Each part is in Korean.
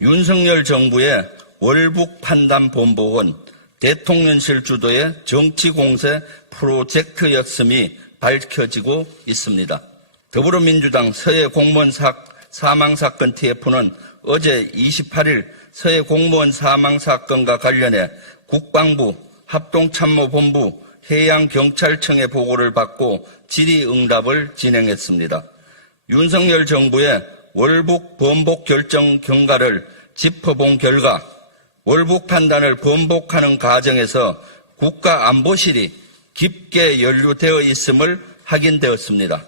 윤석열 정부의 월북 판단 본보는 대통령실 주도의 정치 공세 프로젝트였음이 밝혀지고 있습니다. 더불어민주당 서해 공무원 사망 사건 TF는 어제 28일 서해 공무원 사망 사건과 관련해 국방부 합동참모본부 해양경찰청의 보고를 받고 질의응답을 진행했습니다. 윤석열 정부의 월북 번복 결정 경과를 짚어본 결과 월북 판단을 번복하는 과정에서 국가안보실이 깊게 연루되어 있음을 확인되었습니다.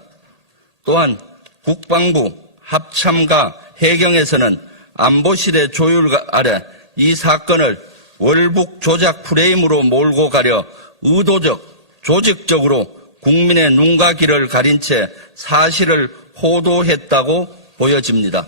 또한 국방부 합참과 해경에서는 안보실의 조율 아래 이 사건을 월북 조작 프레임으로 몰고 가려 의도적, 조직적으로 국민의 눈과 귀를 가린 채 사실을 호도했다고 보여집니다.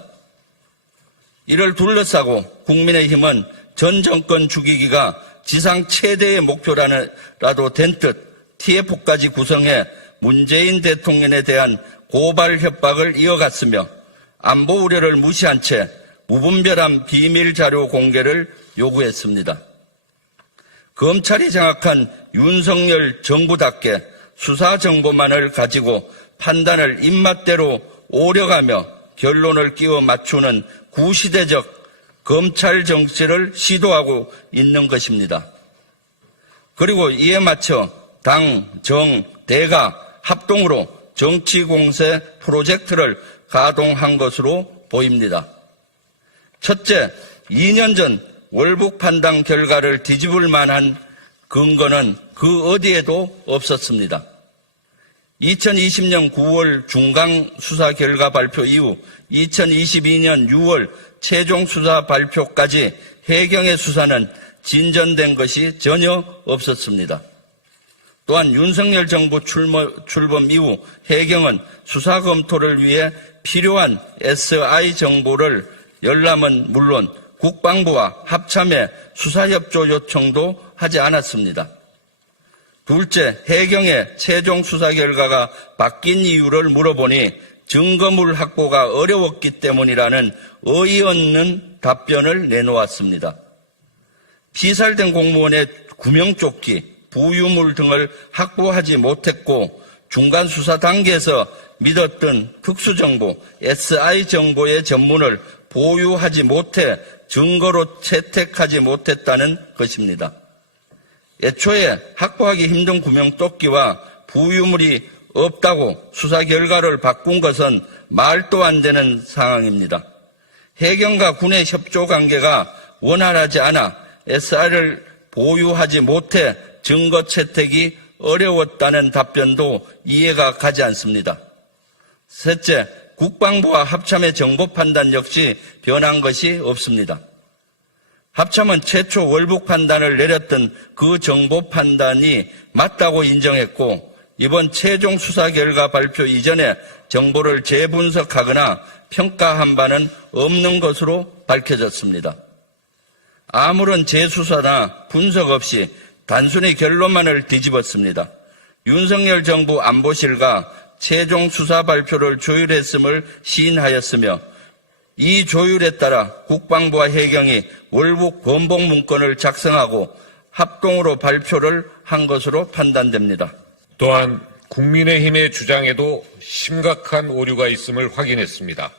이를 둘러싸고 국민의힘은 전 정권 죽이기가 지상 최대의 목표라도 된 듯 TF까지 구성해 문재인 대통령에 대한 고발 협박을 이어갔으며 안보 우려를 무시한 채 무분별한 비밀 자료 공개를 요구했습니다. 검찰이 장악한 윤석열 정부답게 수사 정보만을 가지고 판단을 입맛대로 오려가며 결론을 끼워 맞추는 구시대적 검찰 정치를 시도하고 있는 것입니다. 그리고 이에 맞춰 당, 정, 대가 합동으로 정치 공세 프로젝트를 가동한 것으로 보입니다. 첫째, 2년 전 월북 판단 결과를 뒤집을 만한 근거는 그 어디에도 없었습니다. 2020년 9월 중간 수사 결과 발표 이후 2022년 6월 최종 수사 발표까지 해경의 수사는 진전된 것이 전혀 없었습니다. 또한 윤석열 정부 출범 이후 해경은 수사 검토를 위해 필요한 SI 정보를 열람은 물론 국방부와 합참에 수사협조 요청도 하지 않았습니다. 둘째, 해경의 최종 수사 결과가 바뀐 이유를 물어보니 증거물 확보가 어려웠기 때문이라는 어이없는 답변을 내놓았습니다. 피살된 공무원의 구명조끼, 부유물 등을 확보하지 못했고 중간 수사 단계에서 믿었던 특수정보, SI 정보의 전문을 보유하지 못해 증거로 채택하지 못했다는 것입니다. 애초에 확보하기 힘든 구명조끼와 부유물이 없다고 수사 결과를 바꾼 것은 말도 안 되는 상황입니다. 해경과 군의 협조 관계가 원활하지 않아 SI를 보유하지 못해 증거 채택이 어려웠다는 답변도 이해가 가지 않습니다. 셋째, 국방부와 합참의 정보 판단 역시 변한 것이 없습니다. 합참은 최초 월북 판단을 내렸던 그 정보 판단이 맞다고 인정했고 이번 최종 수사 결과 발표 이전에 정보를 재분석하거나 평가한 바는 없는 것으로 밝혀졌습니다. 아무런 재수사나 분석 없이 단순히 결론만을 뒤집었습니다. 윤석열 정부 안보실과 최종 수사 발표를 조율했음을 시인하였으며 이 조율에 따라 국방부와 해경이 월북 번복 문건을 작성하고 합동으로 발표를 한 것으로 판단됩니다. 또한 국민의힘의 주장에도 심각한 오류가 있음을 확인했습니다.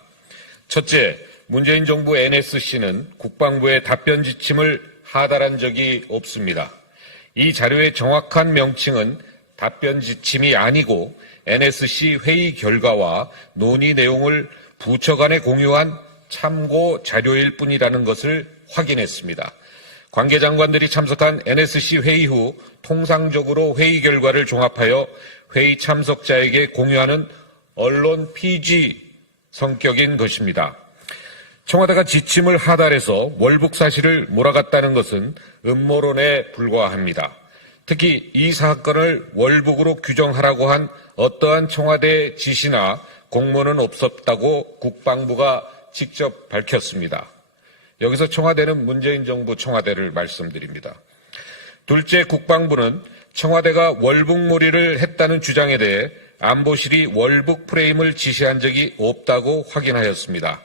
첫째, 문재인 정부 NSC는 국방부의 답변 지침을 하달한 적이 없습니다. 이 자료의 정확한 명칭은 답변 지침이 아니고 NSC 회의 결과와 논의 내용을 부처 간에 공유한 참고 자료일 뿐이라는 것을 확인했습니다. 관계장관들이 참석한 NSC 회의 후 통상적으로 회의 결과를 종합하여 회의 참석자에게 공유하는 언론 피지 성격인 것입니다. 청와대가 지침을 하달해서 월북 사실을 몰아갔다는 것은 음모론에 불과합니다. 특히 이 사건을 월북으로 규정하라고 한 어떠한 청와대 지시나 공문은 없었다고 국방부가 직접 밝혔습니다. 여기서 청와대는 문재인 정부 청와대를 말씀드립니다. 둘째, 국방부는 청와대가 월북몰이를 했다는 주장에 대해 안보실이 월북 프레임을 지시한 적이 없다고 확인하였습니다.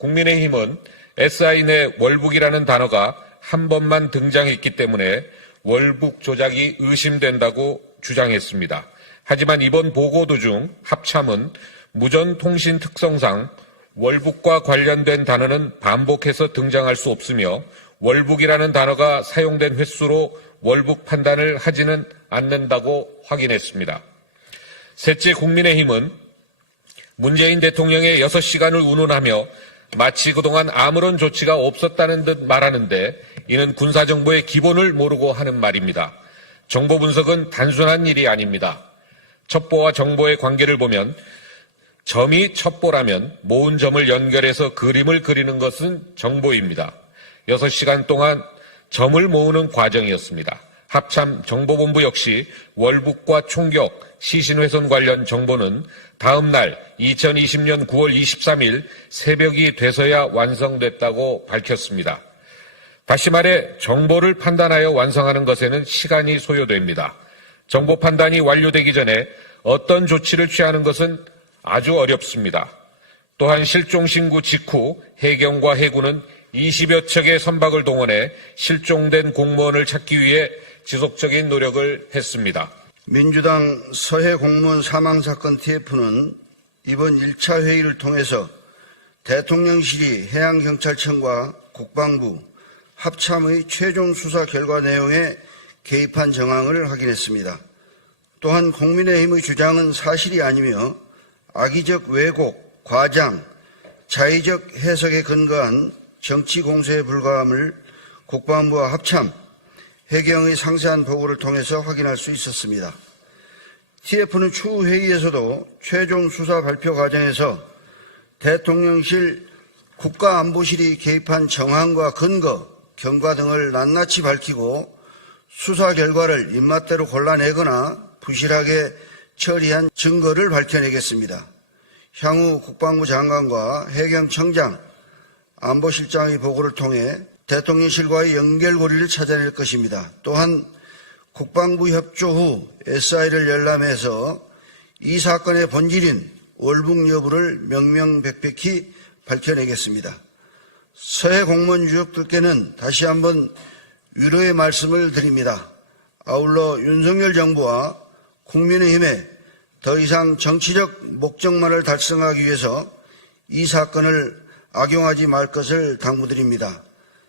국민의힘은 SI 내 월북이라는 단어가 한 번만 등장했기 때문에 월북 조작이 의심된다고 주장했습니다. 하지만 이번 보고도 중 합참은 무전통신 특성상 월북과 관련된 단어는 반복해서 등장할 수 없으며 월북이라는 단어가 사용된 횟수로 월북 판단을 하지는 않는다고 확인했습니다. 셋째, 국민의힘은 문재인 대통령의 6시간을 운운하며 마치 그동안 아무런 조치가 없었다는 듯 말하는데 이는 군사정보의 기본을 모르고 하는 말입니다. 정보 분석은 단순한 일이 아닙니다. 첩보와 정보의 관계를 보면 점이 첩보라면 모은 점을 연결해서 그림을 그리는 것은 정보입니다. 6시간 동안 점을 모으는 과정이었습니다. 합참 정보본부 역시 월북과 총격, 시신훼손 관련 정보는 다음 날 2020년 9월 23일 새벽이 돼서야 완성됐다고 밝혔습니다. 다시 말해 정보를 판단하여 완성하는 것에는 시간이 소요됩니다. 정보 판단이 완료되기 전에 어떤 조치를 취하는 것은 아주 어렵습니다. 또한 실종 신고 직후 해경과 해군은 20여 척의 선박을 동원해 실종된 공무원을 찾기 위해 지속적인 노력을 했습니다. 민주당 서해 공무원 사망사건 TF는 이번 1차 회의를 통해서 대통령실이 해양경찰청과 국방부, 합참의 최종 수사 결과 내용에 개입한 정황을 확인했습니다. 또한 국민의힘의 주장은 사실이 아니며 악의적 왜곡, 과장, 자의적 해석에 근거한 정치 공세에 불과함을 국방부와 합참, 해경의 상세한 보고를 통해서 확인할 수 있었습니다. TF는 추후 회의에서도 최종 수사 발표 과정에서 대통령실 국가안보실이 개입한 정황과 근거, 경과 등을 낱낱이 밝히고 수사 결과를 입맛대로 골라내거나 부실하게 처리한 증거를 밝혀내겠습니다. 향후 국방부 장관과 해경청장, 안보실장의 보고를 통해 대통령실과의 연결고리를 찾아낼 것입니다. 또한 국방부 협조 후 SI를 열람해서 이 사건의 본질인 월북 여부를 명명백백히 밝혀내겠습니다. 서해 공무원 유족들께는 다시 한번 위로의 말씀을 드립니다. 아울러 윤석열 정부와 국민의힘에 더 이상 정치적 목적만을 달성하기 위해서 이 사건을 악용하지 말 것을 당부드립니다.